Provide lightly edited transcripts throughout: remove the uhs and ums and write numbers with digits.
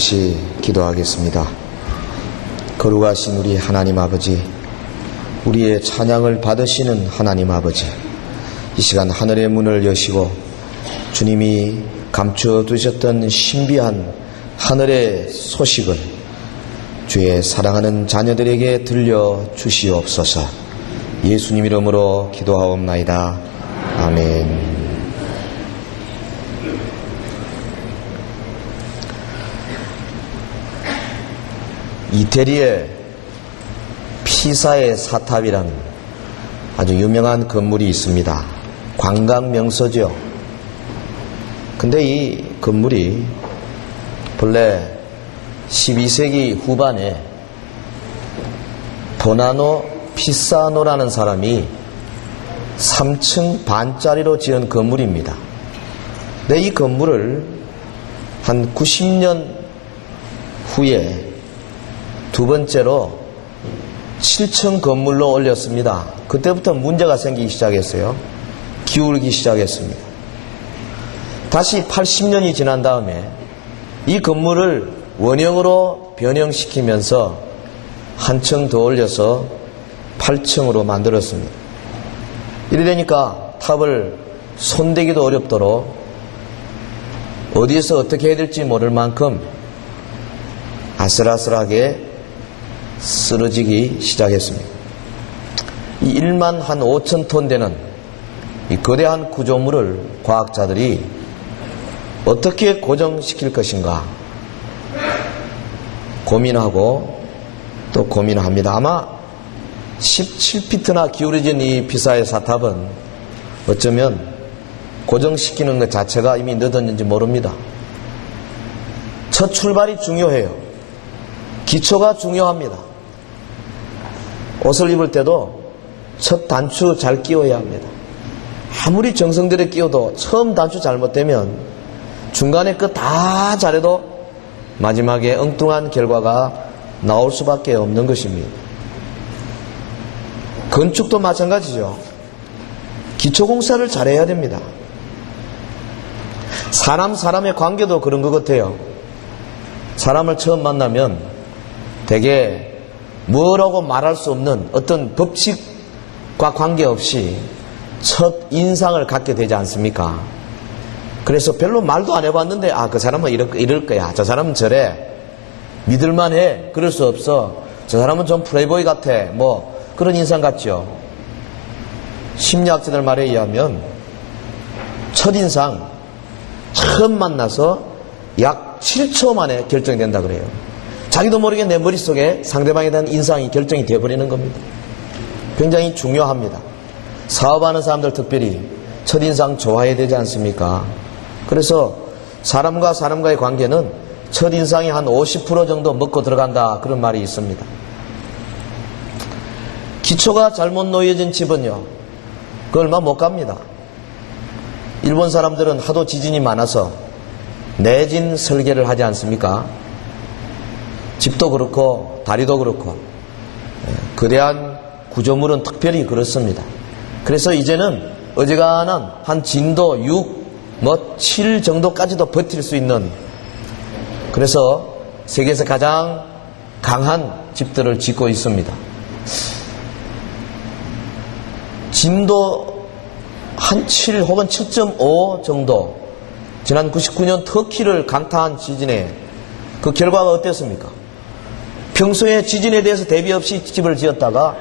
같이 기도하겠습니다. 거룩하신 우리 하나님 아버지, 우리의 찬양을 받으시는 하나님 아버지, 이 시간 하늘의 문을 여시고 주님이 감춰두셨던 신비한 하늘의 소식을 주의 사랑하는 자녀들에게 들려주시옵소서. 예수님 이름으로 기도하옵나이다. 아멘. 이태리의 피사의 사탑이라는 아주 유명한 건물이 있습니다. 관광 명소죠. 근데 이 건물이 본래 12세기 후반에 보나노 피사노라는 사람이 3층 반짜리로 지은 건물입니다. 근데 이 건물을 한 90년 후에 두 번째로 7층 건물로 올렸습니다. 그때부터 문제가 생기기 시작했어요. 기울기 시작했습니다. 다시 80년이 지난 다음에 이 건물을 원형으로 변형시키면서 한 층 더 올려서 8층으로 만들었습니다. 이러니까 탑을 손대기도 어렵도록 어디에서 어떻게 해야 될지 모를 만큼 아슬아슬하게 쓰러지기 시작했습니다. 이 1만 한 5천 톤 되는 이 거대한 구조물을 과학자들이 어떻게 고정시킬 것인가 고민하고 또 고민합니다. 아마 17피트나 기울어진 이 피사의 사탑은 어쩌면 고정시키는 것 자체가 이미 늦었는지 모릅니다. 첫 출발이 중요해요. 기초가 중요합니다. 옷을 입을 때도 첫 단추 잘 끼워야 합니다. 아무리 정성들여 끼워도 처음 단추 잘못되면 중간에 그 다 잘해도 마지막에 엉뚱한 결과가 나올 수밖에 없는 것입니다. 건축도 마찬가지죠. 기초공사를 잘해야 됩니다. 사람의 관계도 그런 것 같아요. 사람을 처음 만나면 되게 뭐라고 말할 수 없는 어떤 법칙과 관계없이 첫 인상을 갖게 되지 않습니까? 그래서 별로 말도 안 해봤는데 그 사람은 이럴 거야. 저 사람은 저래. 믿을만해. 그럴 수 없어. 저 사람은 좀 플레이보이 같아. 뭐 그런 인상 같죠. 심리학자들 말에 의하면 첫인상 처음 만나서 약 7초 만에 결정된다 그래요. 자기도 모르게 내 머릿속에 상대방에 대한 인상이 결정이 되어버리는 겁니다. 굉장히 중요합니다. 사업하는 사람들 특별히 첫인상 좋아해야 되지 않습니까? 그래서 사람과 사람과의 관계는 첫인상이 한 50% 정도 먹고 들어간다, 그런 말이 있습니다. 기초가 잘못 놓여진 집은요, 그 얼마 못 갑니다. 일본 사람들은 하도 지진이 많아서 내진 설계를 하지 않습니까? 집도 그렇고 다리도 그렇고 거대한 구조물은 특별히 그렇습니다. 그래서 이제는 어지간한 한 진도 6, 7 정도까지도 버틸 수 있는, 그래서 세계에서 가장 강한 집들을 짓고 있습니다. 진도 한 7 혹은 7.5 정도, 지난 99년 터키를 강타한 지진에 그 결과가 어땠습니까? 평소에 지진에 대해서 대비 없이 집을 지었다가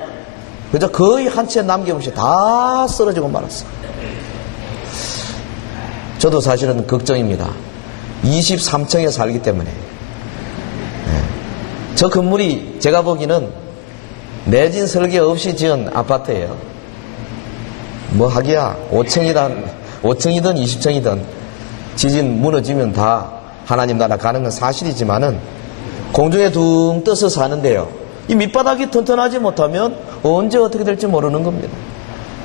그저 거의 한 채 남김없이 다 쓰러지고 말았어요. 저도 사실은 걱정입니다. 23층에 살기 때문에. 저 건물이 제가 보기에는 내진 설계 없이 지은 아파트예요. 뭐 하기야 5층이든 20층이든 지진 무너지면 다 하나님 나라 가는 건 사실이지만은 공중에 둥 떠서 사는데요, 이 밑바닥이 튼튼하지 못하면 언제 어떻게 될지 모르는 겁니다.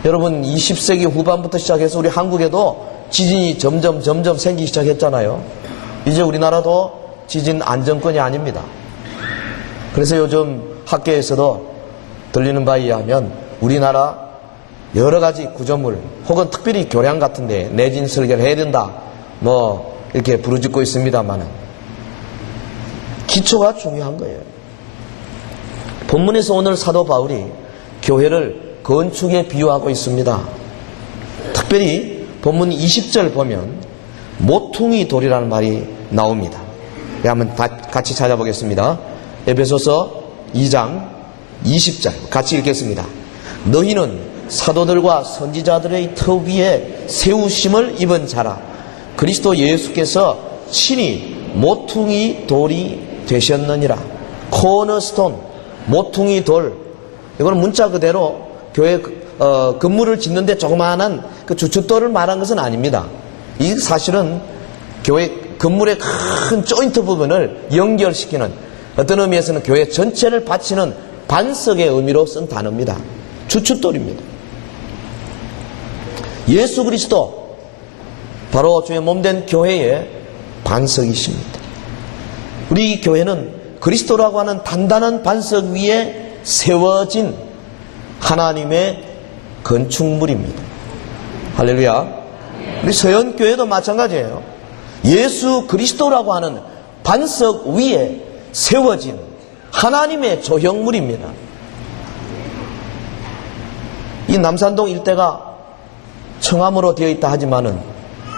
여러분, 20세기 후반부터 시작해서 우리 한국에도 지진이 점점 생기기 시작했잖아요. 이제 우리나라도 지진 안정권이 아닙니다. 그래서 요즘 학계에서도 들리는 바에 의하면 우리나라 여러 가지 구조물 혹은 특별히 교량 같은 데 내진 설계를 해야 된다, 뭐 이렇게 부르짖고 있습니다만은 기초가 중요한 거예요. 본문에서 오늘 사도 바울이 교회를 건축에 비유하고 있습니다. 특별히 본문 20절 보면 모퉁이 돌이라는 말이 나옵니다. 한번 같이 찾아보겠습니다. 에베소서 2장 20절 같이 읽겠습니다. 너희는 사도들과 선지자들의 터 위에 세우심을 입은 자라. 그리스도 예수께서 친히 모퉁이 돌이 되셨느니라. 코너스톤, 모퉁이 돌. 이거는 문자 그대로 교회 건물을 짓는데 조그마한 그 주춧돌을 말한 것은 아닙니다. 이 사실은 교회 건물의 큰 조인트 부분을 연결시키는, 어떤 의미에서는 교회 전체를 받치는 반석의 의미로 쓴 단어입니다. 주춧돌입니다. 예수 그리스도, 바로 주의 몸된 교회의 반석이십니다. 우리 교회는 그리스도라고 하는 단단한 반석 위에 세워진 하나님의 건축물입니다. 할렐루야. 우리 서연교회도 마찬가지예요. 예수 그리스도라고 하는 반석 위에 세워진 하나님의 조형물입니다. 이 남산동 일대가 청암으로 되어 있다 하지만은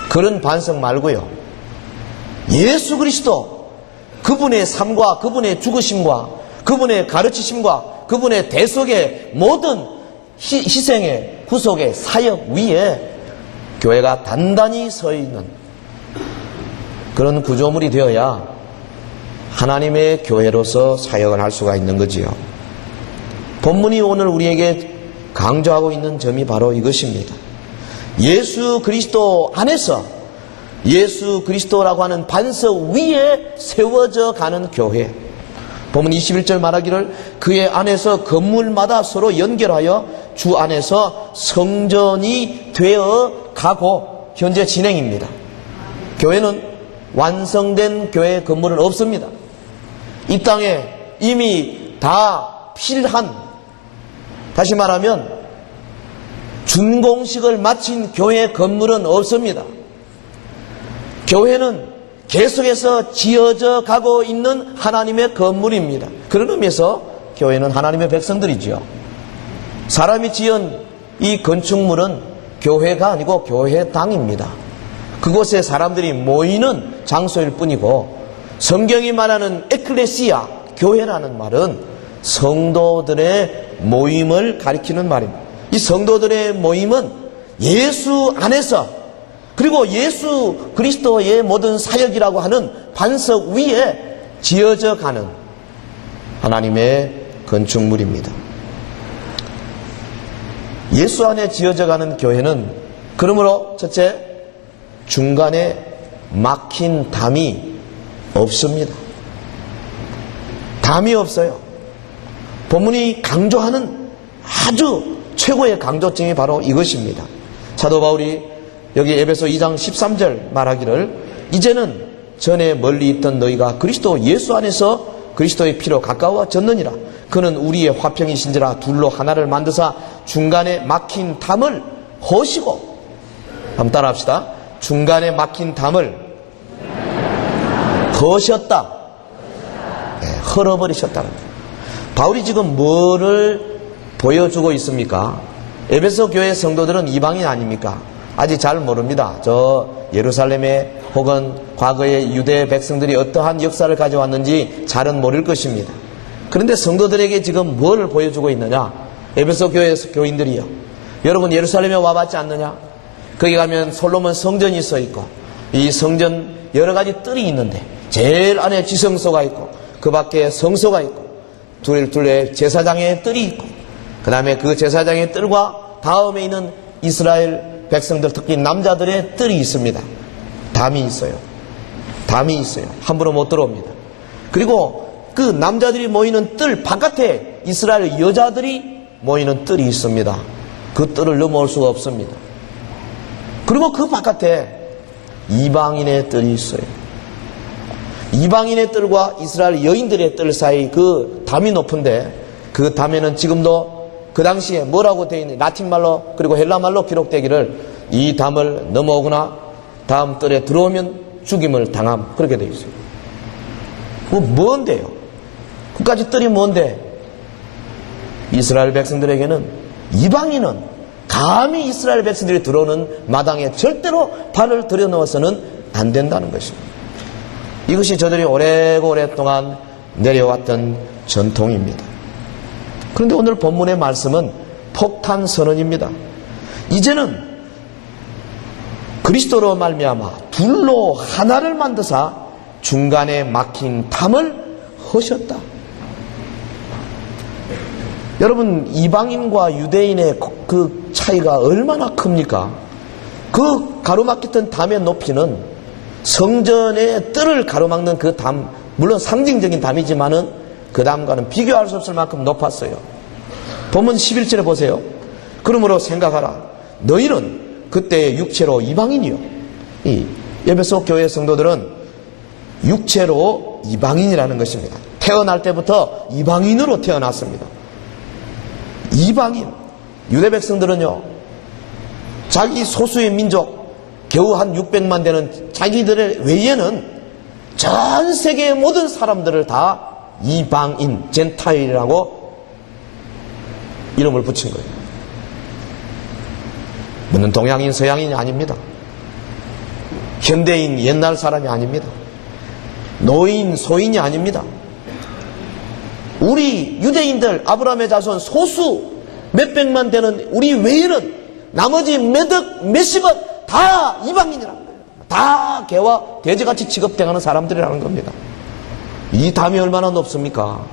그런 반석 말고요, 예수 그리스도, 그분의 삶과 그분의 죽으심과 그분의 가르치심과 그분의 대속의 모든 희생의 구속의 사역 위에 교회가 단단히 서 있는 그런 구조물이 되어야 하나님의 교회로서 사역을 할 수가 있는 거지요. 본문이 오늘 우리에게 강조하고 있는 점이 바로 이것입니다. 예수 그리스도 안에서 예수 그리스도라고 하는 반석 위에 세워져 가는 교회. 본문 21절 말하기를 그의 안에서 건물마다 서로 연결하여 주 안에서 성전이 되어 가고, 현재 진행입니다. 교회는 완성된 교회 건물은 없습니다. 이 땅에 이미 다 필한, 다시 말하면 준공식을 마친 교회 건물은 없습니다. 교회는 계속해서 지어져 가고 있는 하나님의 건물입니다. 그런 의미에서 교회는 하나님의 백성들이지요. 사람이 지은 이 건축물은 교회가 아니고 교회당입니다. 그곳에 사람들이 모이는 장소일 뿐이고, 성경이 말하는 에클레시아, 교회라는 말은 성도들의 모임을 가리키는 말입니다. 이 성도들의 모임은 예수 안에서, 그리고 예수 그리스도의 모든 사역이라고 하는 반석 위에 지어져 가는 하나님의 건축물입니다. 예수 안에 지어져 가는 교회는 그러므로 첫째, 중간에 막힌 담이 없습니다. 담이 없어요. 본문이 강조하는 아주 최고의 강조점이 바로 이것입니다. 사도 바울이 여기 에베소 2장 13절 말하기를 이제는 전에 멀리 있던 너희가 그리스도 예수 안에서 그리스도의 피로 가까워졌느니라. 그는 우리의 화평이신지라 둘로 하나를 만드사 중간에 막힌 담을 허시고, 한번 따라합시다. 중간에 막힌 담을 허셨다. 네, 헐어버리셨다는 거예요. 바울이 지금 뭐를 보여주고 있습니까? 에베소 교회 성도들은 이방인 아닙니까? 아직 잘 모릅니다. 저 예루살렘에 혹은 과거의 유대 백성들이 어떠한 역사를 가져왔는지 잘은 모를 것입니다. 그런데 성도들에게 지금 뭐를 보여주고 있느냐? 에베소 교회 교인들이요, 여러분 예루살렘에 와봤지 않느냐? 거기 가면 솔로몬 성전이 서 있고, 이 성전 여러 가지 뜰이 있는데 제일 안에 지성소가 있고 그 밖에 성소가 있고 둘레 제사장의 뜰이 있고, 그 다음에 그 제사장의 뜰과 다음에 있는 이스라엘 백성들, 특히 남자들의 뜰이 있습니다. 담이 있어요. 담이 있어요. 함부로 못 들어옵니다. 그리고 그 남자들이 모이는 뜰 바깥에 이스라엘 여자들이 모이는 뜰이 있습니다. 그 뜰을 넘어올 수가 없습니다. 그리고 그 바깥에 이방인의 뜰이 있어요. 이방인의 뜰과 이스라엘 여인들의 뜰 사이 그 담이 높은데, 그 담에는 지금도 그 당시에 뭐라고 되어 있는, 라틴말로 그리고 헬라말로 기록되기를 이 담을 넘어오거나 다음 뜰에 들어오면 죽임을 당함, 그렇게 되어 있어요. 그거 뭔데요? 그까지 뜰이 뭔데? 이스라엘 백성들에게는, 이방인은 감히 이스라엘 백성들이 들어오는 마당에 절대로 발을 들여놓아서는 안 된다는 것입니다. 이것이 저들이 오랫동안 내려왔던 전통입니다. 그런데 오늘 본문의 말씀은 폭탄 선언입니다. 이제는 그리스도로 말미암아 둘로 하나를 만드사 중간에 막힌 담을 허셨다. 여러분, 이방인과 유대인의 그 차이가 얼마나 큽니까? 그 가로막혔던 담의 높이는 성전의 뜰을 가로막는 그 담, 물론 상징적인 담이지만은 그 담과는 비교할 수 없을 만큼 높았어요. 본문 11절에 보세요. 그러므로 생각하라. 너희는 그때 육체로 이방인이요. 이 에베소 교회 성도들은 육체로 이방인이라는 것입니다. 태어날 때부터 이방인으로 태어났습니다. 이방인, 유대 백성들은요, 자기 소수의 민족, 겨우 한 600만 되는 자기들의 외에는 전 세계의 모든 사람들을 다 이방인, 젠타일이라고 이름을 붙인 거예요. 무슨 동양인, 서양인이 아닙니다. 현대인, 옛날 사람이 아닙니다. 노인, 소인이 아닙니다. 우리 유대인들, 아브라함의 자손 소수 몇백만 되는 우리 외에는 나머지 몇십억 다 이방인이라는 거예요. 다 개와 돼지같이 취급당하는 사람들이라는 겁니다. 이 담이 얼마나 높습니까?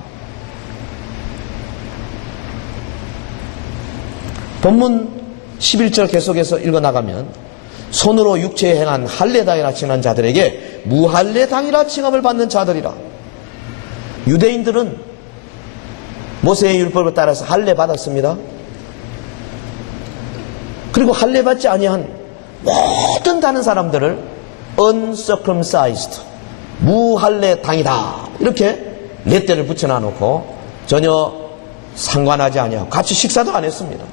본문 11절 계속해서 읽어나가면 손으로 육체에 행한 할례당이라 칭한 자들에게 무할례당이라 칭함을 받는 자들이라. 유대인들은 모세의 율법을 따라서 할례 받았습니다. 그리고 할례 받지 아니한 모든 다른 사람들을 uncircumcised, 무할례당이다, 이렇게 렛대를 붙여놔 놓고 전혀 상관하지 아니하고 같이 식사도 안 했습니다.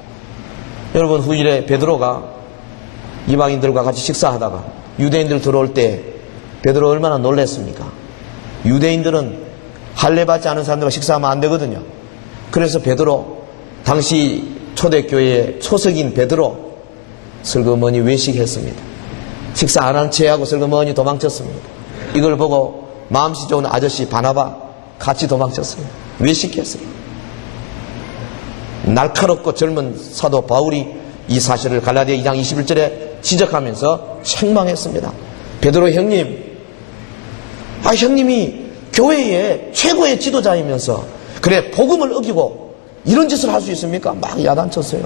여러분, 후일에 베드로가 이방인들과 같이 식사하다가 유대인들 들어올 때 베드로 얼마나 놀랐습니까? 유대인들은 할례 받지 않은 사람들과 식사하면 안 되거든요. 그래서 베드로, 당시 초대교회의 초석인 베드로 슬그머니 외식했습니다. 식사 안 한 채 하고 슬그머니 도망쳤습니다. 이걸 보고 마음씨 좋은 아저씨 바나바 같이 도망쳤어요. 외식했어요. 날카롭고 젊은 사도 바울이 이 사실을 갈라디아 2장 21절에 지적하면서 책망했습니다. 베드로 형님, 형님이 교회의 최고의 지도자이면서 그래 복음을 어기고 이런 짓을 할 수 있습니까? 막 야단쳤어요.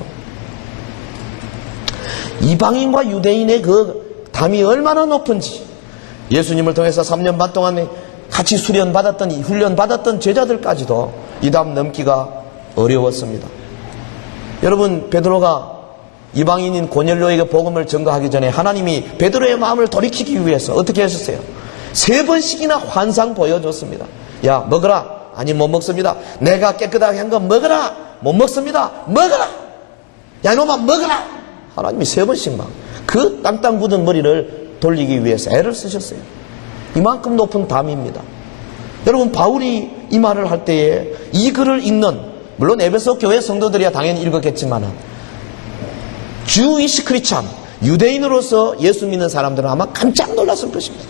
이방인과 유대인의 그 담이 얼마나 높은지, 예수님을 통해서 3년 반 동안 같이 훈련받았던 제자들까지도 이 담 넘기가 어려웠습니다. 여러분, 베드로가 이방인인 고넬료에게 복음을 전가하기 전에 하나님이 베드로의 마음을 돌이키기 위해서 어떻게 하셨어요? 3번씩이나 환상 보여줬습니다. 야, 먹어라. 아니, 못 먹습니다. 내가 깨끗하게 한 거 먹어라. 못 먹습니다. 먹어라. 야, 이놈아 먹어라. 하나님이 3번씩 막 그 땅땅 굳은 머리를 돌리기 위해서 애를 쓰셨어요. 이만큼 높은 담입니다. 여러분, 바울이 이 말을 할 때에 이 글을 읽는, 물론 에베소 교회 성도들이야 당연히 읽었겠지만은 주이시 크리스찬, 유대인으로서 예수 믿는 사람들은 아마 깜짝 놀랐을 것입니다.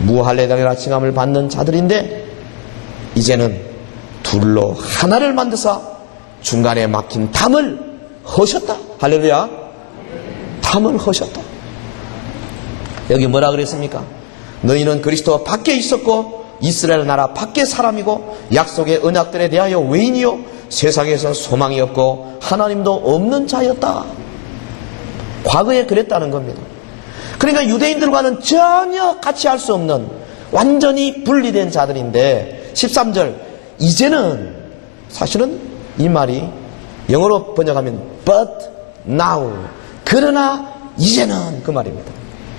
무할례당이라 칭함을 받는 자들인데 이제는 둘로 하나를 만드사 중간에 막힌 담을 허셨다. 할렐루야. 담을 허셨다. 여기 뭐라 그랬습니까? 너희는 그리스도 밖에 있었고 이스라엘 나라 밖의 사람이고 약속의 언약들에 대하여 외인이요 세상에서 소망이 없고 하나님도 없는 자였다. 과거에 그랬다는 겁니다. 그러니까 유대인들과는 전혀 같이 할 수 없는 완전히 분리된 자들인데 13절, 이제는, 사실은 이 말이 영어로 번역하면 but now, 그러나 이제는, 그 말입니다.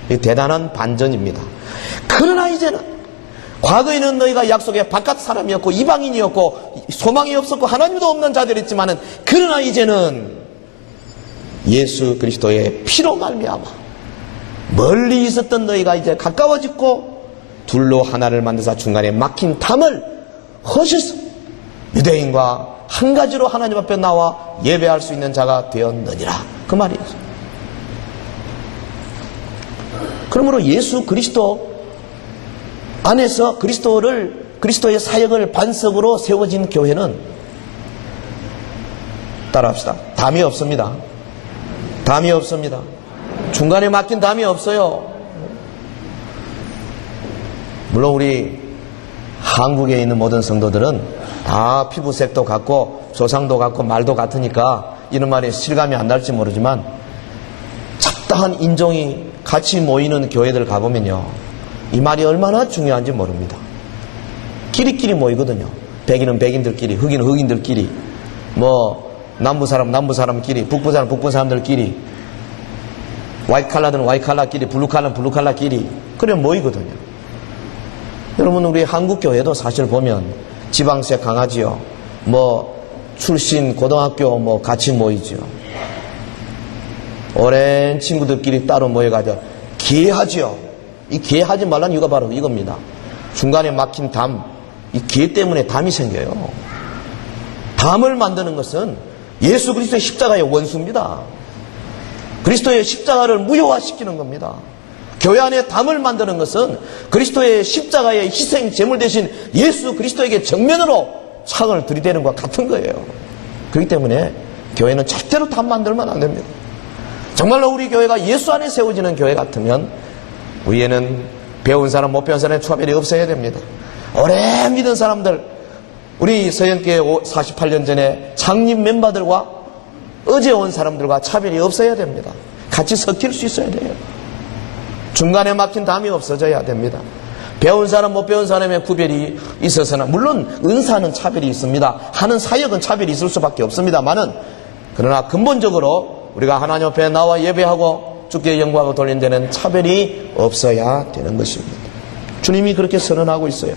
이 대단한 반전입니다. 그러나 이제는, 과거에는 너희가 약속의 바깥 사람이었고 이방인이었고 소망이 없었고 하나님도 없는 자들이었지만은, 그러나 이제는 예수 그리스도의 피로 말미암아 멀리 있었던 너희가 이제 가까워졌고 둘로 하나를 만드사 중간에 막힌 담을 허셔서 유대인과 한 가지로 하나님 앞에 나와 예배할 수 있는 자가 되었느니라. 그 말이에요. 그러므로 예수 그리스도 안에서 그리스도의 사역을 반석으로 세워진 교회는 따라합시다. 담이 없습니다. 담이 없습니다. 중간에 막힌 담이 없어요. 물론 우리 한국에 있는 모든 성도들은 다 피부색도 같고 조상도 같고 말도 같으니까 이런 말이 실감이 안 날지 모르지만 잡다한 인종이 같이 모이는 교회들 가보면요, 이 말이 얼마나 중요한지 모릅니다. 끼리끼리 모이거든요. 백인은 백인들끼리, 흑인은 흑인들끼리, 뭐 남부 사람끼리, 북부 사람들끼리, 화이트 칼라들은 화이트 칼라끼리, 블루 칼라는 블루 칼라끼리 그래 모이거든요. 여러분, 우리 한국 교회도 사실 보면 지방세 강하지요. 뭐 출신 고등학교 뭐 같이 모이죠. 오랜 친구들끼리 따로 모여가지고 기회하지요. 이 기회하지 말라는 이유가 바로 이겁니다. 중간에 막힌 담, 이 기회 때문에 담이 생겨요. 담을 만드는 것은 예수 그리스도의 십자가의 원수입니다. 그리스도의 십자가를 무효화시키는 겁니다. 교회 안에 담을 만드는 것은 그리스도의 십자가의 희생 제물 대신 예수 그리스도에게 정면으로 창을 들이대는 것과 같은 거예요. 그렇기 때문에 교회는 절대로 담 만들면 안 됩니다. 정말로 우리 교회가 예수 안에 세워지는 교회 같으면 우리에는 배운 사람 못 배운 사람의 차별이 없어야 됩니다. 오래 믿은 사람들, 우리 서현교회 48년 전에 창립 멤버들과 어제 온 사람들과 차별이 없어야 됩니다. 같이 섞일 수 있어야 돼요. 중간에 막힌 담이 없어져야 됩니다. 배운 사람 못 배운 사람의 구별이 있어서는, 물론 은사는 차별이 있습니다. 하는 사역은 차별이 있을 수밖에 없습니다만은, 그러나 근본적으로 우리가 하나님 앞에 나와 예배하고 주께 영광을 돌리는 데는 차별이 없어야 되는 것입니다. 주님이 그렇게 선언하고 있어요.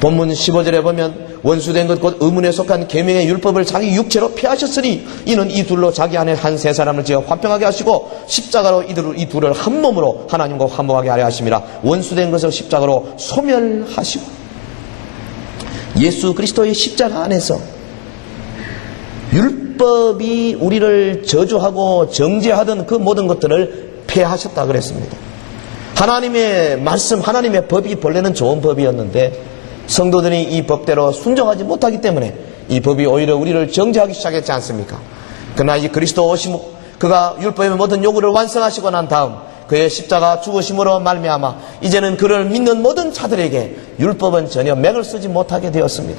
본문 15절에 보면 원수된 것 곧 의문에 속한 계명의 율법을 자기 육체로 폐하셨으니 이는 이 둘로 자기 안에 한 세 사람을 지어 화평하게 하시고 십자가로 이 둘을 한 몸으로 하나님과 화목하게 하려 하심이라. 원수된 것을 십자가로 소멸하시고, 예수 그리스도의 십자가 안에서 율법이 우리를 저주하고 정죄하던 그 모든 것들을 폐하셨다 그랬습니다. 하나님의 말씀, 하나님의 법이 본래는 좋은 법이었는데 성도들이 이 법대로 순종하지 못하기 때문에 이 법이 오히려 우리를 정죄하기 시작했지 않습니까? 그러나 이 그리스도 오심, 그가 율법의 모든 요구를 완성하시고 난 다음 그의 십자가 죽으심으로 말미암아 이제는 그를 믿는 모든 자들에게 율법은 전혀 맥을 쓰지 못하게 되었습니다.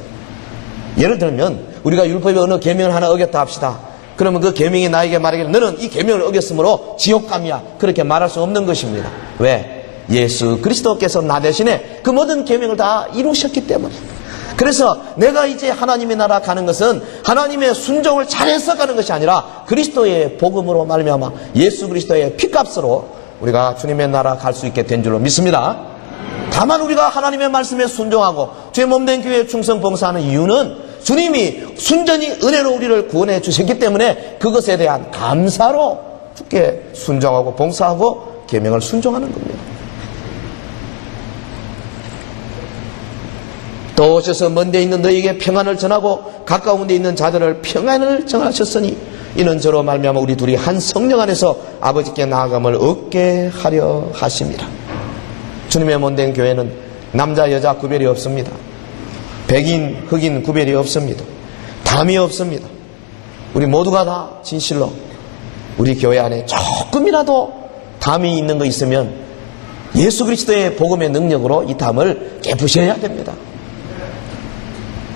예를 들면 우리가 율법의 어느 계명을 하나 어겼다 합시다. 그러면 그 계명이 나에게 말하기를 너는 이 계명을 어겼으므로 지옥감이야, 그렇게 말할 수 없는 것입니다. 왜? 예수 그리스도께서 나 대신에 그 모든 계명을 다 이루셨기 때문에. 그래서 내가 이제 하나님의 나라 가는 것은 하나님의 순종을 잘해서 가는 것이 아니라 그리스도의 복음으로 말미암아 예수 그리스도의 피값으로 우리가 주님의 나라 갈 수 있게 된 줄로 믿습니다. 다만 우리가 하나님의 말씀에 순종하고 주의 몸된 교회에 충성 봉사하는 이유는 주님이 순전히 은혜로 우리를 구원해 주셨기 때문에 그것에 대한 감사로 주께 순종하고 봉사하고 계명을 순종하는 겁니다. 또 오셔서 먼 데 있는 너희에게 평안을 전하고 가까운 데 있는 자들을 평안을 전하셨으니 이는 저로 말미암아 우리 둘이 한 성령 안에서 아버지께 나아감을 얻게 하려 하심이라. 주님의 몸된 교회는 남자 여자 구별이 없습니다. 백인 흑인 구별이 없습니다. 담이 없습니다. 우리 모두가 다 진실로 우리 교회 안에 조금이라도 담이 있는 거 있으면 예수 그리스도의 복음의 능력으로 이 담을 깨부셔야 됩니다.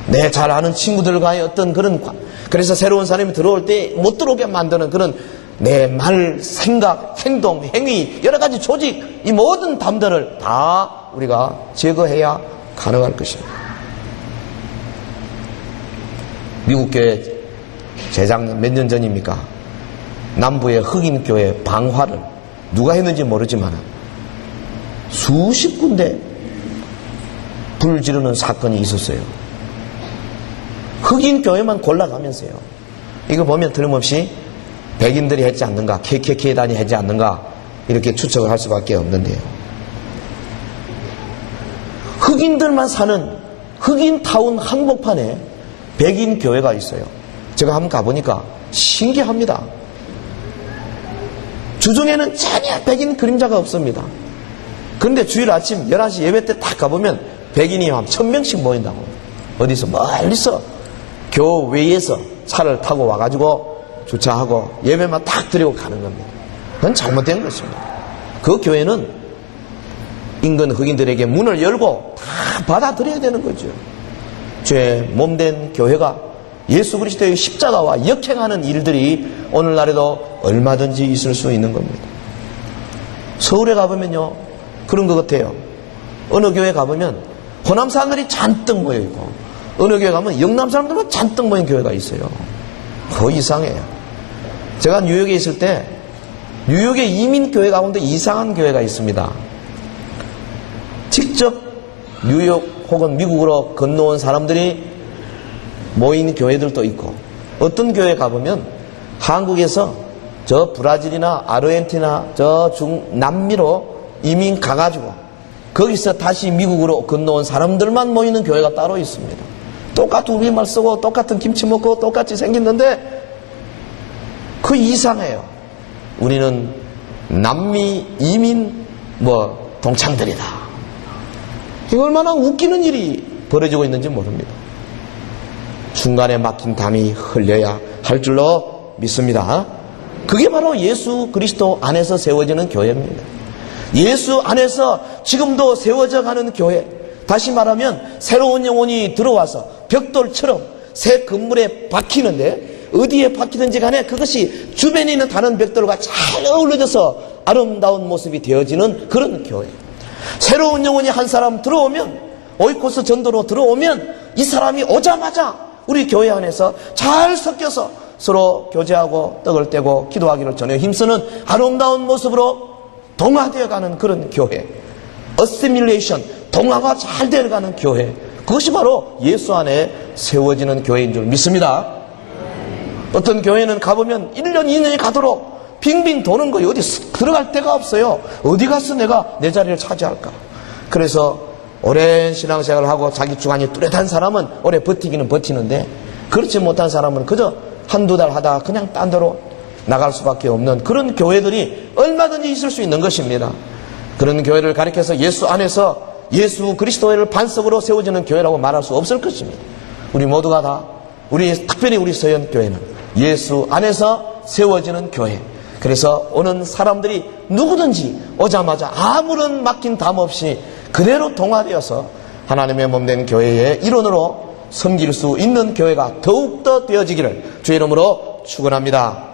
내 잘 아는 친구들과의 어떤 그런, 그래서 새로운 사람이 들어올 때 못 들어오게 만드는 그런 내 말, 생각, 행동, 행위, 여러 가지 조직, 이 모든 담들을 다 우리가 제거해야 가능할 것입니다. 미국 교회 재작년 몇 년 전입니까? 남부의 흑인 교회 방화를 누가 했는지 모르지만 수십 군데 불 지르는 사건이 있었어요. 흑인 교회만 골라가면서요. 이거 보면 틀림없이 백인들이 했지 않는가, KKK단이 했지 않는가 이렇게 추측을 할 수밖에 없는데요. 흑인들만 사는 흑인 타운 한복판에 백인 교회가 있어요. 제가 한번 가보니까 신기합니다. 주중에는 전혀 백인 그림자가 없습니다. 그런데 주일 아침 11시 예배 때 딱 가보면 백인이 한 1000명씩 모인다고. 어디서 멀리서 교외에서 차를 타고 와가지고 주차하고 예배만 딱 드리고 가는 겁니다. 그건 잘못된 것입니다. 그 교회는 인근 흑인들에게 문을 열고 다 받아들여야 되는 거죠. 죄 몸된 교회가 예수 그리스도의 십자가와 역행하는 일들이 오늘날에도 얼마든지 있을 수 있는 겁니다. 서울에 가보면요 그런 것 같아요. 어느 교회 가보면 호남 사람들이 잔뜩 모여있고 어느 교회 가면 영남 사람들만 잔뜩 모인 교회가 있어요. 더 이상해요. 제가 뉴욕에 있을 때 뉴욕의 이민교회 가운데 이상한 교회가 있습니다. 직접 뉴욕 혹은 미국으로 건너온 사람들이 모인 교회들도 있고 어떤 교회 가보면 한국에서 저 브라질이나 아르헨티나 저 남미로 이민 가가지고 거기서 다시 미국으로 건너온 사람들만 모이는 교회가 따로 있습니다. 똑같은 우리말 쓰고 똑같은 김치 먹고 똑같이 생겼는데 그 이상해요. 우리는 남미 이민 동창들이다. 이거 얼마나 웃기는 일이 벌어지고 있는지 모릅니다. 중간에 막힌 담이 흘려야 할 줄로 믿습니다. 그게 바로 예수 그리스도 안에서 세워지는 교회입니다. 예수 안에서 지금도 세워져 가는 교회. 다시 말하면 새로운 영혼이 들어와서 벽돌처럼 새 건물에 박히는데 어디에 박히든지 간에 그것이 주변에 있는 다른 벽돌과 잘 어우러져서 아름다운 모습이 되어지는 그런 교회. 새로운 영혼이 한 사람 들어오면 오이코스 전도로 들어오면 이 사람이 오자마자 우리 교회 안에서 잘 섞여서 서로 교제하고 떡을 떼고 기도하기를 전혀 힘쓰는 아름다운 모습으로 동화되어가는 그런 교회. 어시밀레이션, 동화가 잘 되어가는 교회. 그것이 바로 예수 안에 세워지는 교회인 줄 믿습니다. 어떤 교회는 가보면 1년, 2년이 가도록 빙빙 도는 거예요. 어디 들어갈 데가 없어요. 어디 가서 내가 내 자리를 차지할까. 그래서 오랜 신앙생활을 하고 자기 주관이 뚜렷한 사람은 오래 버티기는 버티는데 그렇지 못한 사람은 그저 한두 달 하다가 그냥 딴 데로 나갈 수밖에 없는 그런 교회들이 얼마든지 있을 수 있는 것입니다. 그런 교회를 가리켜서 예수 안에서 예수 그리스도를 반석으로 세워지는 교회라고 말할 수 없을 것입니다. 우리 모두가 다 특별히 우리 서현교회는 예수 안에서 세워지는 교회. 그래서 오는 사람들이 누구든지 오자마자 아무런 막힌 담 없이 그대로 동화되어서 하나님의 몸된 교회의 일원으로 섬길 수 있는 교회가 더욱더 되어지기를 주의 이름으로 축원합니다.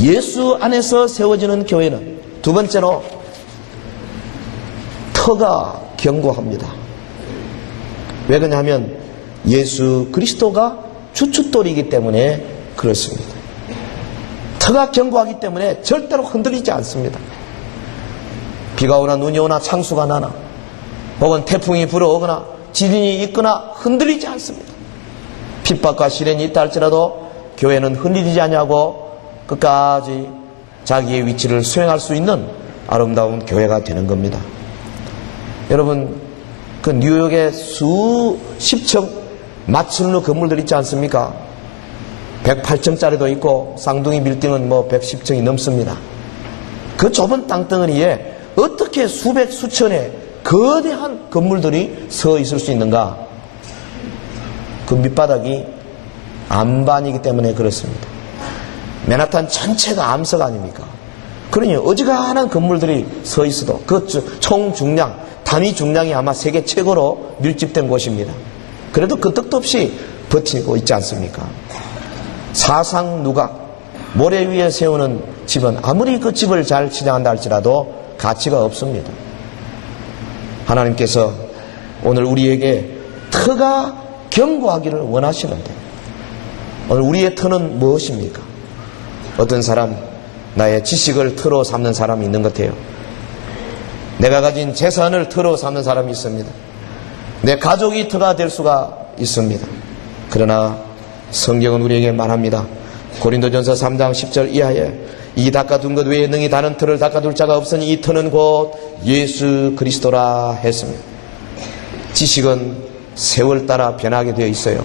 예수 안에서 세워지는 교회는 두 번째로 터가 견고합니다. 왜 그러냐면 예수 그리스도가 주춧돌이기 때문에 그렇습니다. 터가 견고하기 때문에 절대로 흔들리지 않습니다. 비가 오나 눈이 오나 창수가 나나 혹은 태풍이 불어오거나 지진이 있거나 흔들리지 않습니다. 핍박과 시련이 있다 할지라도 교회는 흔들리지 않냐고 끝까지 자기의 위치를 수행할 수 있는 아름다운 교회가 되는 겁니다. 여러분 그 뉴욕에 수십 층 마천루 건물들 있지 않습니까? 108층짜리도 있고 쌍둥이 빌딩은 110층이 넘습니다. 그 좁은 땅덩어리에 어떻게 수백 수천의 거대한 건물들이 서 있을 수 있는가? 그 밑바닥이 암반이기 때문에 그렇습니다. 맨하탄 전체가 암석 아닙니까? 그러니 어지간한 건물들이 서 있어도 그 총 중량, 단위 중량이 아마 세계 최고로 밀집된 곳입니다. 그래도 끄떡도 없이 버티고 있지 않습니까? 사상 누각, 모래 위에 세우는 집은 아무리 그 집을 잘 치장한다 할지라도 가치가 없습니다. 하나님께서 오늘 우리에게 터가 견고하기를 원하시는데 오늘 우리의 터는 무엇입니까? 어떤 사람 나의 지식을 터로 삼는 사람이 있는 것 같아요. 내가 가진 재산을 터로 삼는 사람이 있습니다. 내 가족이 터가 될 수가 있습니다. 그러나 성경은 우리에게 말합니다. 고린도전서 3장 10절 이하에 이 닦아둔 것 외에 능히 다른 터를 닦아둘 자가 없으니 이 터는 곧 예수 그리스도라 했습니다. 지식은 세월 따라 변하게 되어 있어요.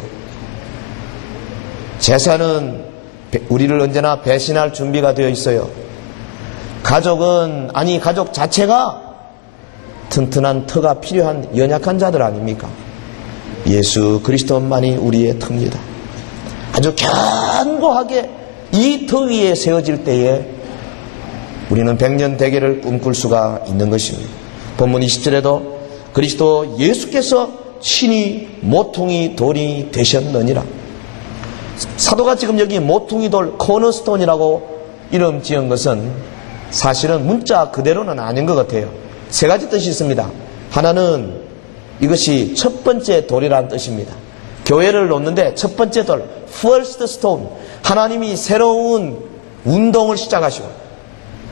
재산은 우리를 언제나 배신할 준비가 되어 있어요. 가족은, 아니 가족 자체가 튼튼한 터가 필요한 연약한 자들 아닙니까? 예수 그리스도만이 우리의 터입니다. 아주 견고하게 이 터 위에 세워질 때에 우리는 백년대계를 꿈꿀 수가 있는 것입니다. 본문 20절에도 그리스도 예수께서 친히 모퉁이 돌이 되셨느니라. 사도가 지금 여기 모퉁이 돌 코너스톤이라고 이름 지은 것은 사실은 문자 그대로는 아닌 것 같아요. 세 가지 뜻이 있습니다. 하나는 이것이 첫 번째 돌이라는 뜻입니다. 교회를 놓는데 첫 번째 돌, first stone. 하나님이 새로운 운동을 시작하시고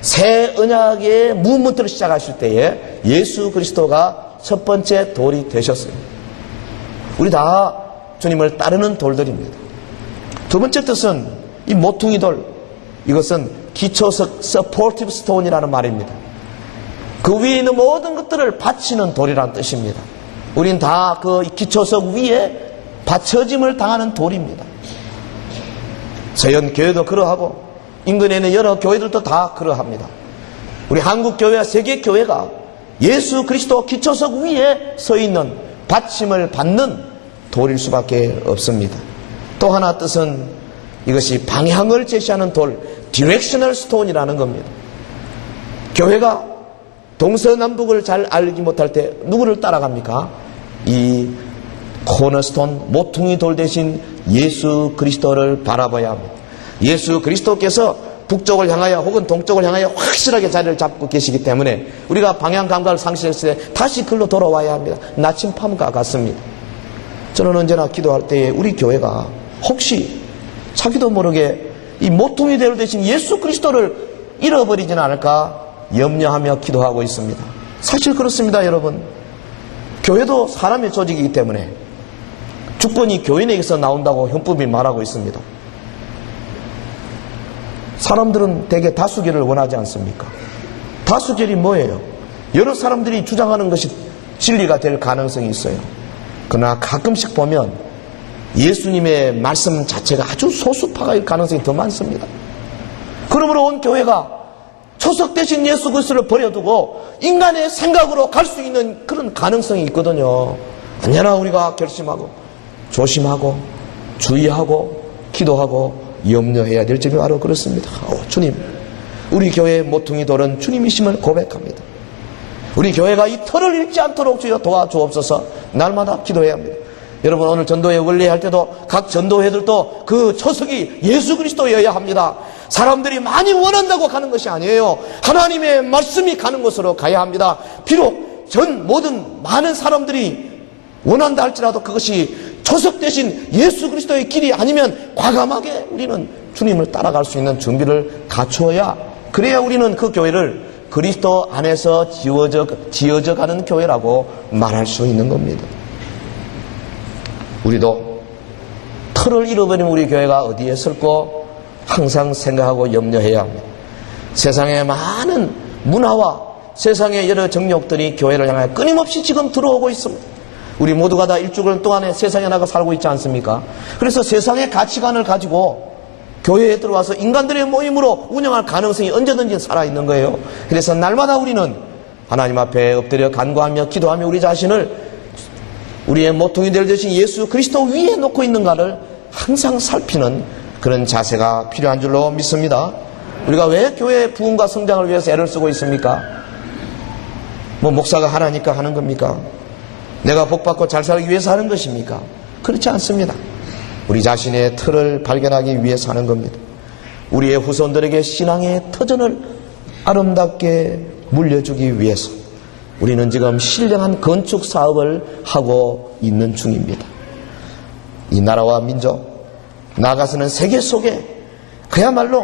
새 언약의 무브먼트를 시작하실 때에 예수 그리스도가 첫 번째 돌이 되셨어요. 우리 다 주님을 따르는 돌들입니다. 두 번째 뜻은 이 모퉁이 돌, 이것은 기초석 supportive stone이라는 말입니다. 그 위에 있는 모든 것들을 받치는 돌이라는 뜻입니다. 우린 다 그 기초석 위에 받쳐짐을 당하는 돌입니다. 서연교회도 그러하고 인근에 있는 여러 교회들도 다 그러합니다. 우리 한국교회와 세계교회가 예수 그리스도 기초석 위에 서 있는 받침을 받는 돌일 수밖에 없습니다. 또 하나 뜻은 이것이 방향을 제시하는 돌, 디렉셔널 스톤이라는 겁니다. 교회가 동서남북을 잘 알지 못할 때 누구를 따라갑니까? 이 코너스톤, 모퉁이 돌 대신 예수 그리스도를 바라봐야 합니다. 예수 그리스도께서 북쪽을 향하여 혹은 동쪽을 향하여 확실하게 자리를 잡고 계시기 때문에 우리가 방향 감각을 상실했을 때 다시 글로 돌아와야 합니다. 나침판과 같습니다. 저는 언제나 기도할 때에 우리 교회가 혹시 자기도 모르게 이 모퉁이 돌 대신 예수 그리스도를 잃어버리지는 않을까 염려하며 기도하고 있습니다. 사실 그렇습니다, 여러분. 교회도 사람의 조직이기 때문에 주권이 교인에게서 나온다고 헌법이 말하고 있습니다. 사람들은 대개 다수결을 원하지 않습니까? 다수결이 뭐예요? 여러 사람들이 주장하는 것이 진리가 될 가능성이 있어요. 그러나 가끔씩 보면 예수님의 말씀 자체가 아주 소수파일 가능성이 더 많습니다. 그러므로 온 교회가 초석 대신 예수 그리스도를 버려두고 인간의 생각으로 갈 수 있는 그런 가능성이 있거든요. 언제나 우리가 결심하고 조심하고 주의하고 기도하고 염려해야 될 점이 바로 그렇습니다. 주님, 우리 교회의 모퉁이 돌은 주님이심을 고백합니다. 우리 교회가 이 털을 잃지 않도록 주여 도와주옵소서. 날마다 기도해야 합니다. 여러분, 오늘 전도회 원래 할 때도 각 전도회들도 그 초석이 예수 그리스도여야 합니다. 사람들이 많이 원한다고 가는 것이 아니에요. 하나님의 말씀이 가는 곳으로 가야 합니다. 비록 모든 많은 사람들이 원한다 할지라도 그것이 초석 대신 예수 그리스도의 길이 아니면 과감하게 우리는 주님을 따라갈 수 있는 준비를 갖추어야, 그래야 우리는 그 교회를 그리스도 안에서 지어져 가는 교회라고 말할 수 있는 겁니다. 우리도 틀을 잃어버리면 우리 교회가 어디에 설고 항상 생각하고 염려해야 합니다. 세상에 많은 문화와 세상의 여러 정욕들이 교회를 향하여 끊임없이 지금 들어오고 있습니다. 우리 모두가 다 일주일 동안에 세상에 나가 살고 있지 않습니까? 그래서 세상의 가치관을 가지고 교회에 들어와서 인간들의 모임으로 운영할 가능성이 언제든지 살아있는 거예요. 그래서 날마다 우리는 하나님 앞에 엎드려 간구하며 기도하며 우리 자신을 우리의 모퉁이 될 대신 예수 그리스도 위에 놓고 있는가를 항상 살피는 그런 자세가 필요한 줄로 믿습니다. 우리가 왜 교회의 부흥과 성장을 위해서 애를 쓰고 있습니까? 목사가 하나니까 하는 겁니까? 내가 복받고 잘 살기 위해서 하는 것입니까? 그렇지 않습니다. 우리 자신의 틀을 발견하기 위해서 하는 겁니다. 우리의 후손들에게 신앙의 터전을 아름답게 물려주기 위해서 우리는 지금 신령한 건축 사업을 하고 있는 중입니다. 이 나라와 민족, 나아가서는 세계 속에 그야말로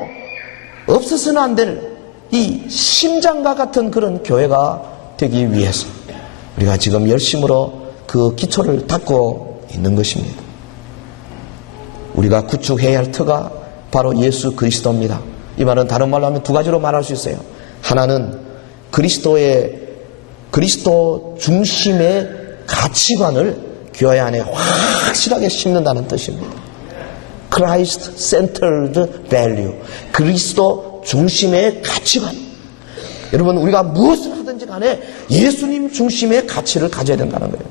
없어서는 안 될 이 심장과 같은 그런 교회가 되기 위해서 우리가 지금 열심으로 그 기초를 닦고 있는 것입니다. 우리가 구축해야 할 터가 바로 예수 그리스도입니다. 이 말은 다른 말로 하면 두 가지로 말할 수 있어요. 하나는 그리스도 중심의 가치관을 교회 안에 확실하게 심는다는 뜻입니다. Christ centered value. 그리스도 중심의 가치관. 여러분, 우리가 무엇을 하든지 간에 예수님 중심의 가치를 가져야 된다는 거예요.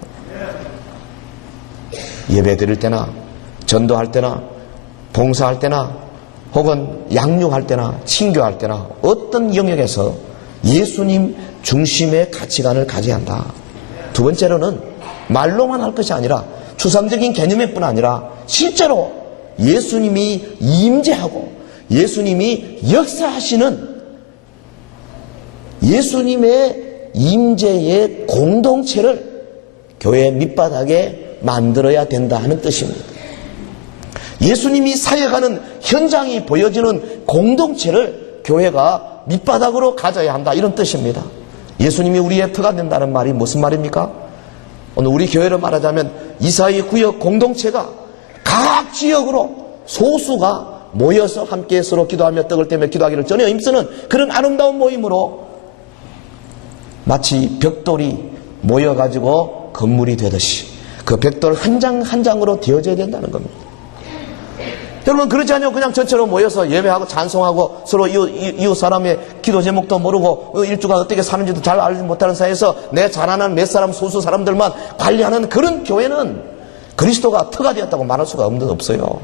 예배 드릴 때나 전도할 때나 봉사할 때나 혹은 양육할 때나 친교할 때나 어떤 영역에서 예수님 중심의 가치관을 가져야 한다. 두 번째로는 말로만 할 것이 아니라 추상적인 개념일 뿐 아니라 실제로 예수님이 임재하고 예수님이 역사하시는 예수님의 임재의 공동체를 교회 밑바닥에 만들어야 된다 하는 뜻입니다. 예수님이 사역하는 현장이 보여지는 공동체를 교회가 밑바닥으로 가져야 한다, 이런 뜻입니다. 예수님이 우리의 터가 된다는 말이 무슨 말입니까? 오늘 우리 교회를 말하자면 이사의 구역 공동체가 각 지역으로 소수가 모여서 함께 서로 기도하며 떡을 떼며 기도하기를 전혀 힘쓰는 그런 아름다운 모임으로 마치 벽돌이 모여가지고 건물이 되듯이 그 벽돌 한 장 한 장으로 되어져야 된다는 겁니다. 여러분, 그렇지 않으면 그냥 전체로 모여서 예배하고 찬송하고 서로 이웃 사람의 기도 제목도 모르고 일주가 어떻게 사는지도 잘 알지 못하는 사이에서 내 잘하는 몇 사람 소수 사람들만 관리하는 그런 교회는 그리스도가 터가 되었다고 말할 수가 없어요.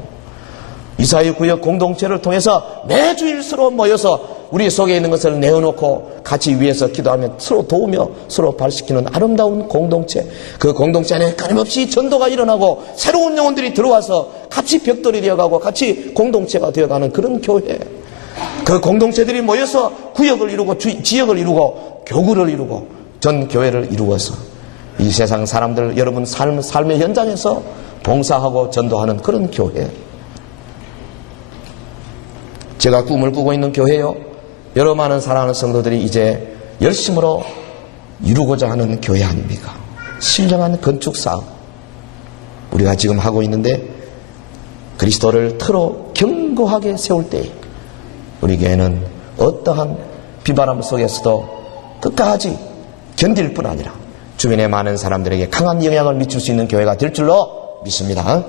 이사의 구역 공동체를 통해서 매주일 서로 모여서 우리 속에 있는 것을 내어놓고 같이 위에서 기도하며 서로 도우며 서로 발시키는 아름다운 공동체, 그 공동체 안에 끊임없이 전도가 일어나고 새로운 영혼들이 들어와서 같이 벽돌이 되어가고 같이 공동체가 되어가는 그런 교회, 그 공동체들이 모여서 구역을 이루고 지역을 이루고 교구를 이루고 전 교회를 이루어서 이 세상 사람들, 여러분 삶의 현장에서 봉사하고 전도하는 그런 교회. 제가 꿈을 꾸고 있는 교회요, 여러 많은 사랑하는 성도들이 이제 열심으로 이루고자 하는 교회 아닙니까? 신령한 건축 사업 우리가 지금 하고 있는데, 그리스도를 틀어 견고하게 세울 때 우리 교회는 어떠한 비바람 속에서도 끝까지 견딜 뿐 아니라 주변의 많은 사람들에게 강한 영향을 미칠 수 있는 교회가 될 줄로 믿습니다.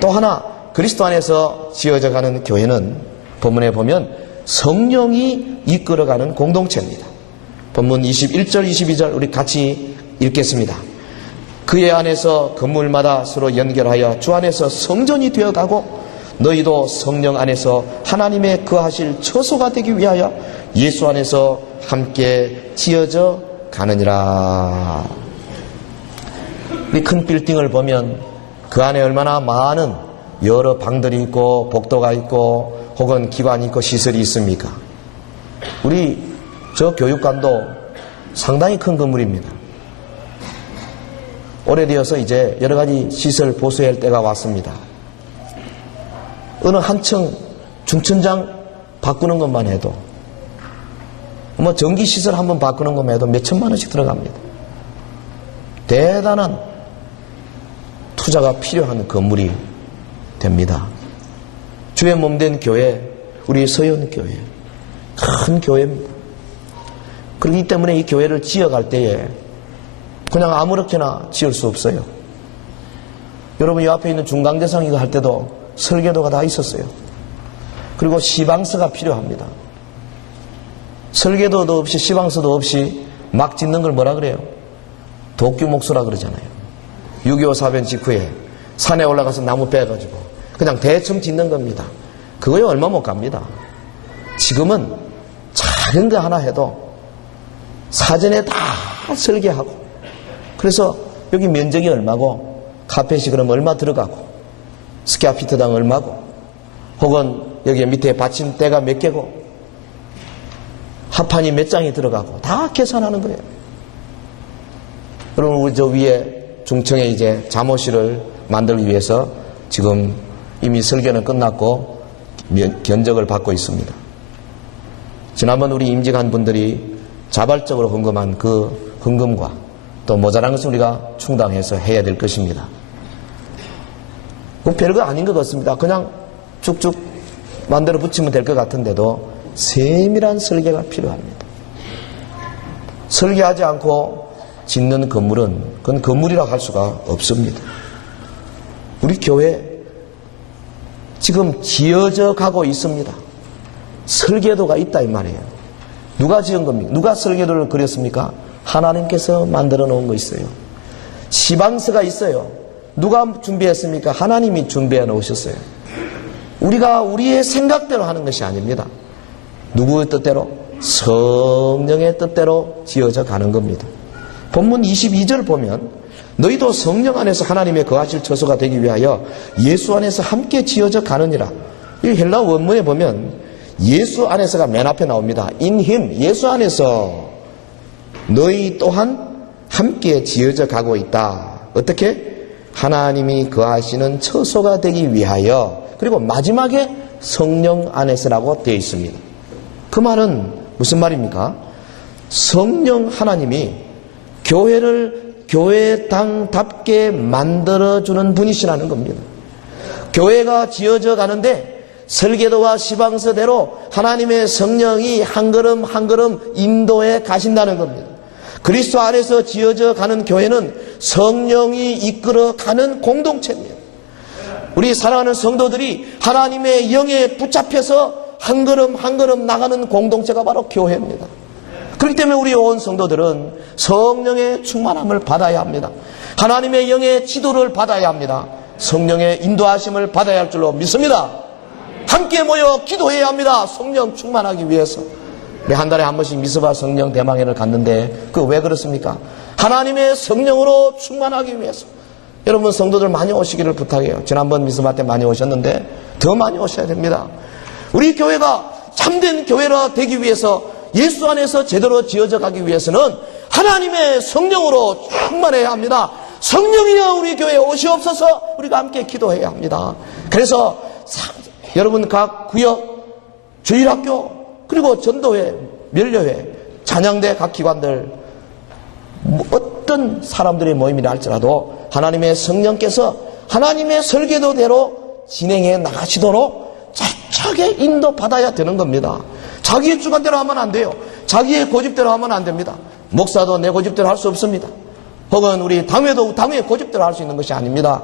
또 하나, 그리스도 안에서 지어져 가는 교회는 본문에 보면 성령이 이끌어가는 공동체입니다. 본문 21절 22절 우리 같이 읽겠습니다. 그의 안에서 건물마다 서로 연결하여 주 안에서 성전이 되어가고 너희도 성령 안에서 하나님의 거하실 처소가 되기 위하여 예수 안에서 함께 지어져 가느니라. 이 큰 빌딩을 보면 그 안에 얼마나 많은 여러 방들이 있고 복도가 있고 혹은 기관이 있고 시설이 있습니까? 우리 저 교육관도 상당히 큰 건물입니다. 오래되어서 이제 여러 가지 시설 보수해야 할 때가 왔습니다. 어느 한층 중천장 바꾸는 것만 해도 뭐 전기시설 한번 바꾸는 것만 해도 몇 천만 원씩 들어갑니다. 대단한 투자가 필요한 건물이 됩니다. 주의 몸된 교회, 우리 서연교회, 큰 교회입니다. 그렇기 때문에 이 교회를 지어갈 때에 그냥 아무렇게나 지을 수 없어요. 여러분, 이 앞에 있는 중강대상 이거 할 때도 설계도가 다 있었어요. 그리고 시방서가 필요합니다. 설계도도 없이 시방서도 없이 막 짓는 걸 뭐라 그래요? 도끼 목수라 그러잖아요. 6.25 사변 직후에 산에 올라가서 나무 빼가지고 그냥 대충 짓는 겁니다. 그거에 얼마 못 갑니다. 지금은 작은 거 하나 해도 사전에 다 설계하고, 그래서 여기 면적이 얼마고 카펫이 그럼 얼마 들어가고 스퀘어피트당 얼마고 혹은 여기 밑에 받침대가 몇 개고 합판이 몇 장이 들어가고 다 계산하는 거예요. 여러분, 우리 저 위에 중청에 이제 잠옷실을 만들기 위해서 지금 이미 설계는 끝났고 견적을 받고 있습니다. 지난번 우리 임직한 분들이 자발적으로 헌금한 그 헌금과 또 모자란 것을 우리가 충당해서 해야 될 것입니다. 그 별거 아닌 것 같습니다. 그냥 쭉쭉 만들어 붙이면 될 것 같은데도 세밀한 설계가 필요합니다. 설계하지 않고 짓는 건물은 그건 건물이라고 할 수가 없습니다. 우리 교회 지금 지어져 가고 있습니다. 설계도가 있다 이 말이에요. 누가 지은 겁니까? 누가 설계도를 그렸습니까? 하나님께서 만들어 놓은 거 있어요. 시방서가 있어요. 누가 준비했습니까? 하나님이 준비해 놓으셨어요. 우리가 우리의 생각대로 하는 것이 아닙니다. 누구의 뜻대로? 성령의 뜻대로 지어져 가는 겁니다. 본문 22절 보면 너희도 성령 안에서 하나님의 거하실 처소가 되기 위하여 예수 안에서 함께 지어져 가느니라. 이 헬라 원문에 보면 예수 안에서가 맨 앞에 나옵니다. In him, 예수 안에서 너희 또한 함께 지어져 가고 있다. 어떻게? 하나님이 거하시는 처소가 되기 위하여. 그리고 마지막에 성령 안에서라고 되어 있습니다. 그 말은 무슨 말입니까? 성령 하나님이 교회를 교회당답게 만들어주는 분이시라는 겁니다. 교회가 지어져 가는데 설계도와 시방서대로 하나님의 성령이 한 걸음 한 걸음 인도해 가신다는 겁니다. 그리스도 안에서 지어져 가는 교회는 성령이 이끌어 가는 공동체입니다. 우리 사랑하는 성도들이 하나님의 영에 붙잡혀서 한 걸음 한 걸음 나가는 공동체가 바로 교회입니다. 그렇기 때문에 우리 온 성도들은 성령의 충만함을 받아야 합니다. 하나님의 영의 지도를 받아야 합니다. 성령의 인도하심을 받아야 할 줄로 믿습니다. 함께 모여 기도해야 합니다. 성령 충만하기 위해서. 우리 한 달에 한 번씩 미스바 성령 대망회를 갔는데 그 왜 그렇습니까? 하나님의 성령으로 충만하기 위해서. 여러분 성도들 많이 오시기를 부탁해요. 지난번 미스바 때 많이 오셨는데 더 많이 오셔야 됩니다. 우리 교회가 참된 교회라 되기 위해서 예수 안에서 제대로 지어져 가기 위해서는 하나님의 성령으로 충만해야 합니다. 성령이여 우리 교회에 오시옵소서. 우리가 함께 기도해야 합니다. 그래서 여러분 각 구역, 주일학교, 그리고 전도회, 면료회, 찬양대 각 기관들 어떤 사람들의 모임이라 할지라도 하나님의 성령께서 하나님의 설계도대로 진행해 나가시도록 철저하게 인도받아야 되는 겁니다. 자기의 주관대로 하면 안 돼요. 자기의 고집대로 하면 안 됩니다. 목사도 내 고집대로 할 수 없습니다. 혹은 우리 당회도 당회의 고집대로 할 수 있는 것이 아닙니다.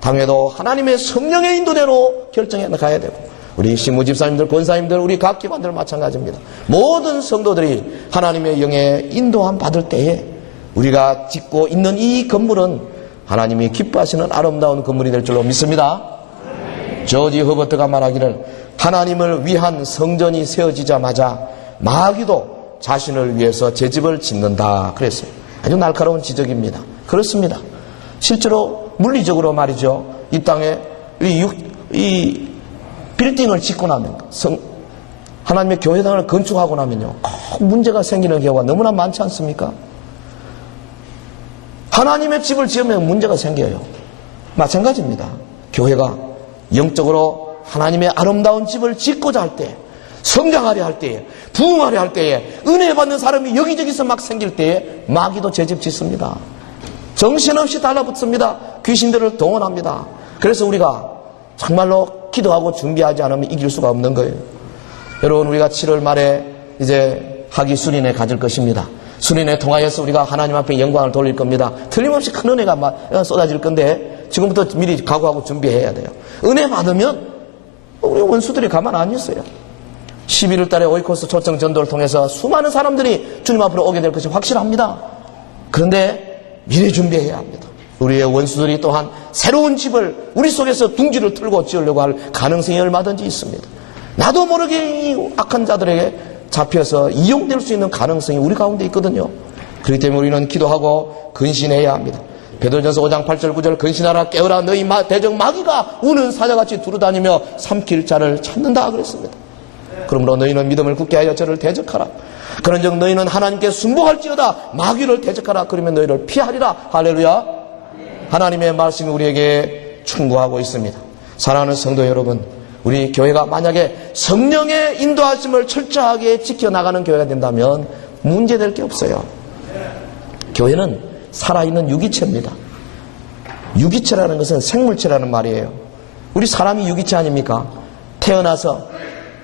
당회도 하나님의 성령의 인도대로 결정해 나가야 되고 우리 신무집사님들, 권사님들, 우리 각 기관들 마찬가지입니다. 모든 성도들이 하나님의 영에 인도함 받을 때에 우리가 짓고 있는 이 건물은 하나님이 기뻐하시는 아름다운 건물이 될 줄로 믿습니다. 조지 허버트가 말하기를 하나님을 위한 성전이 세워지자마자 마귀도 자신을 위해서 제 집을 짓는다 그랬어요. 아주 날카로운 지적입니다. 그렇습니다. 실제로 물리적으로 말이죠. 이 땅에 이 빌딩을 짓고 나면 하나님의 교회당을 건축하고 나면요 꼭 문제가 생기는 경우가 너무나 많지 않습니까? 하나님의 집을 지으면 문제가 생겨요. 마찬가지입니다. 교회가 영적으로 하나님의 아름다운 집을 짓고자 할 때, 성장하려 할 때에, 부흥하려 할 때에, 은혜 받는 사람이 여기저기서 막 생길 때에 마귀도 제 집 짓습니다. 정신없이 달라붙습니다. 귀신들을 동원합니다. 그래서 우리가 정말로 기도하고 준비하지 않으면 이길 수가 없는 거예요. 여러분 우리가 7월 말에 이제 학위 수련회 가질 것입니다. 수련회 통하여서 우리가 하나님 앞에 영광을 돌릴 겁니다. 틀림없이 큰 은혜가 쏟아질 건데 지금부터 미리 각오하고 준비해야 돼요. 은혜 받으면 우리 원수들이 가만 안 있어요. 11월 달에 오이코스 초청 전도를 통해서 수많은 사람들이 주님 앞으로 오게 될 것이 확실합니다. 그런데 미리 준비해야 합니다. 우리의 원수들이 또한 새로운 집을 우리 속에서 둥지를 틀고 지으려고 할 가능성이 얼마든지 있습니다. 나도 모르게 이 악한 자들에게 잡혀서 이용될 수 있는 가능성이 우리 가운데 있거든요. 그렇기 때문에 우리는 기도하고 근신해야 합니다. 베드로전서 5장 8절 9절 근신하라 깨어라 너희 대적 마귀가 우는 사자같이 두루다니며 삼킬 자를 찾는다 그랬습니다. 그러므로 너희는 믿음을 굳게 하여 저를 대적하라. 그런즉 너희는 하나님께 순복할지어다 마귀를 대적하라. 그러면 너희를 피하리라. 할렐루야. 하나님의 말씀이 우리에게 충고하고 있습니다. 사랑하는 성도 여러분, 우리 교회가 만약에 성령의 인도하심을 철저하게 지켜나가는 교회가 된다면 문제될 게 없어요. 교회는 살아있는 유기체입니다. 유기체라는 것은 생물체라는 말이에요. 우리 사람이 유기체 아닙니까? 태어나서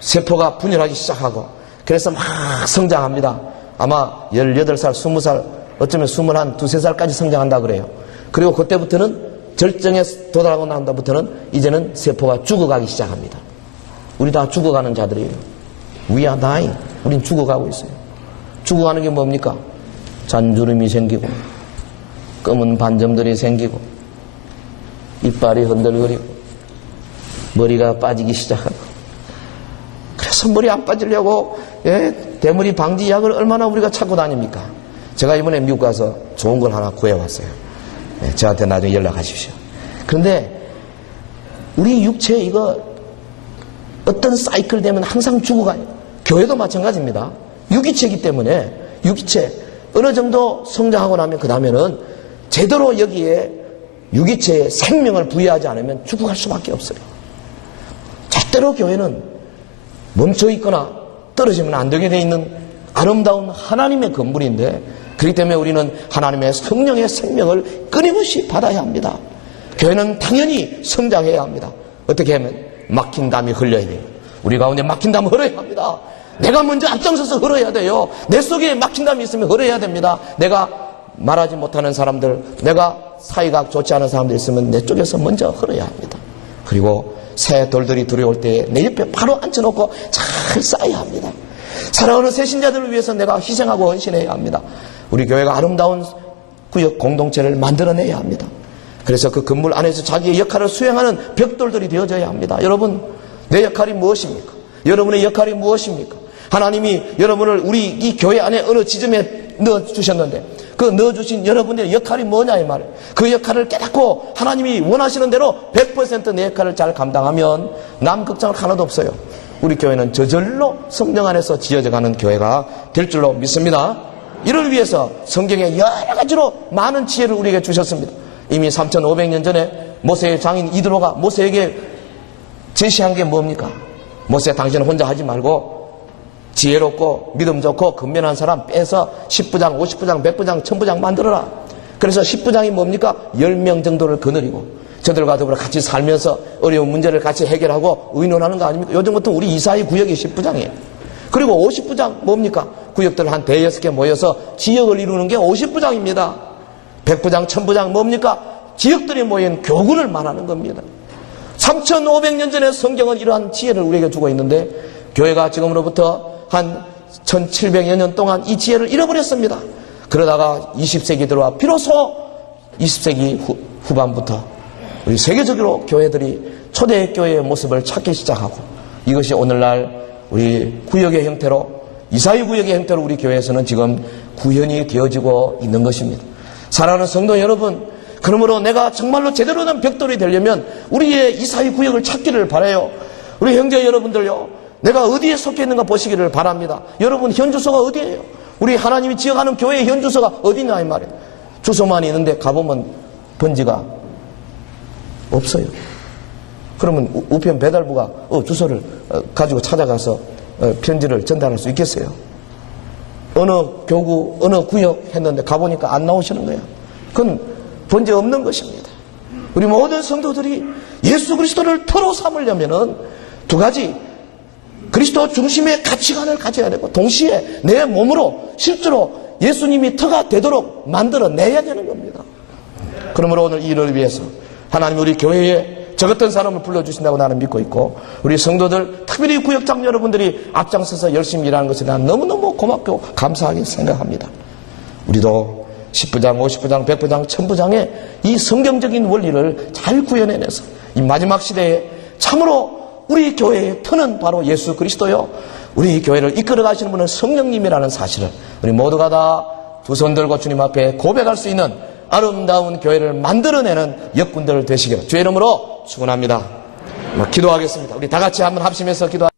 세포가 분열하기 시작하고 그래서 막 성장합니다. 아마 18살, 20살 어쩌면 22~23살까지 성장한다 그래요. 그리고 그때부터는 절정에 도달하고 난 다음부터는 이제는 세포가 죽어가기 시작합니다. 우리 다 죽어가는 자들이에요. We are dying. 우린 죽어가고 있어요. 죽어가는 게 뭡니까? 잔주름이 생기고 검은 반점들이 생기고 이빨이 흔들거리고 머리가 빠지기 시작하고, 그래서 머리 안 빠지려고 대머리 방지약을 얼마나 우리가 찾고 다닙니까? 제가 이번에 미국 가서 좋은 걸 하나 구해왔어요. 저한테 나중에 연락하십시오. 그런데 우리 육체 이거 어떤 사이클 되면 항상 죽어가요. 교회도 마찬가지입니다. 유기체이기 때문에 유기체 어느 정도 성장하고 나면 그 다음에는 제대로 여기에 유기체에 생명을 부여하지 않으면 죽어갈 수밖에 없어요. 절대로 교회는 멈춰있거나 떨어지면 안 되게 돼 있는 아름다운 하나님의 건물인데, 그렇기 때문에 우리는 하나님의 성령의 생명을 끊임없이 받아야 합니다. 교회는 당연히 성장해야 합니다. 어떻게 하면? 막힌 담이 흘려야 돼요. 우리 가운데 막힌 담 흘러야 합니다. 내가 먼저 앞장서서 흘러야 돼요. 내 속에 막힌 담이 있으면 흘러야 됩니다. 내가 말하지 못하는 사람들, 내가 사이가 좋지 않은 사람들 있으면 내 쪽에서 먼저 흘러야 합니다. 그리고 새 돌들이 들어올 때 내 옆에 바로 앉혀놓고 잘 쌓아야 합니다. 사랑하는 새신자들을 위해서 내가 희생하고 헌신해야 합니다. 우리 교회가 아름다운 구역 공동체를 만들어내야 합니다. 그래서 그 건물 안에서 자기의 역할을 수행하는 벽돌들이 되어져야 합니다. 여러분, 내 역할이 무엇입니까? 여러분의 역할이 무엇입니까? 하나님이 여러분을 우리 이 교회 안에 어느 지점에 넣어주셨는데, 그 넣어주신 여러분의 역할이 뭐냐 이 말이에요. 그 역할을 깨닫고 하나님이 원하시는 대로 100% 내 역할을 잘 감당하면 남 걱정할 하나도 없어요. 우리 교회는 저절로 성령 안에서 지어져가는 교회가 될 줄로 믿습니다. 이를 위해서 성경에 여러 가지로 많은 지혜를 우리에게 주셨습니다. 이미 3500년 전에 모세의 장인 이드로가 모세에게 제시한 게 뭡니까? 모세, 당신은 혼자 하지 말고 지혜롭고 믿음 좋고 근면한 사람 빼서 10부장, 50부장, 100부장, 1000부장 만들어라. 그래서 10부장이 뭡니까? 10명 정도를 거느리고 저들과 더불어 같이 살면서 어려운 문제를 같이 해결하고 의논하는 거 아닙니까? 요즘 같은 우리 이사회 구역이 10부장이에요. 그리고 50부장 뭡니까? 구역들 한 5-6개 모여서 지역을 이루는 게 50부장입니다. 100부장, 1000부장 뭡니까? 지역들이 모인 교군을 말하는 겁니다. 3500년 전에 성경은 이러한 지혜를 우리에게 주고 있는데, 교회가 지금으로부터 한 1700여 년 동안 이 지혜를 잃어버렸습니다. 그러다가 20세기 들어와 비로소 20세기 후반부터 우리 세계적으로 교회들이 초대교회의 모습을 찾기 시작하고, 이것이 오늘날 우리 구역의 형태로, 이사회 구역의 형태로 우리 교회에서는 지금 구현이 되어지고 있는 것입니다. 사랑하는 성도 여러분, 그러므로 내가 정말로 제대로 된 벽돌이 되려면 우리의 이사회 구역을 찾기를 바라요. 우리 형제 여러분들요, 내가 어디에 속해 있는가 보시기를 바랍니다. 여러분 현주소가 어디예요? 우리 하나님이 지어가는 교회의 현주소가 어디냐 이 말이에요. 주소만 있는데 가보면 번지가 없어요. 그러면 우편 배달부가 주소를 가지고 찾아가서 편지를 전달할 수 있겠어요? 어느 교구, 어느 구역 했는데 가보니까 안 나오시는 거예요. 그건 번지 없는 것입니다. 우리 모든 성도들이 예수 그리스도를 터로 삼으려면은 두 가지, 그리스도 중심의 가치관을 가져야 되고, 동시에 내 몸으로 실제로 예수님이 터가 되도록 만들어내야 되는 겁니다. 그러므로 오늘 이를 위해서 하나님이 우리 교회에 저 같은 사람을 불러주신다고 나는 믿고 있고, 우리 성도들, 특별히 구역장 여러분들이 앞장서서 열심히 일하는 것에 난 너무너무 고맙고 감사하게 생각합니다. 우리도 10부장, 50부장, 100부장, 1000부장의 이 성경적인 원리를 잘 구현해내서 이 마지막 시대에 참으로 우리 교회의 터는 바로 예수 그리스도요, 우리 교회를 이끌어 가시는 분은 성령님이라는 사실을 우리 모두가 다 두 손 들고 주님 앞에 고백할 수 있는 아름다운 교회를 만들어내는 역군들 되시기를 주의 이름으로 축원합니다. 기도하겠습니다. 우리 다 같이 한번 합심해서 기도하겠습니다.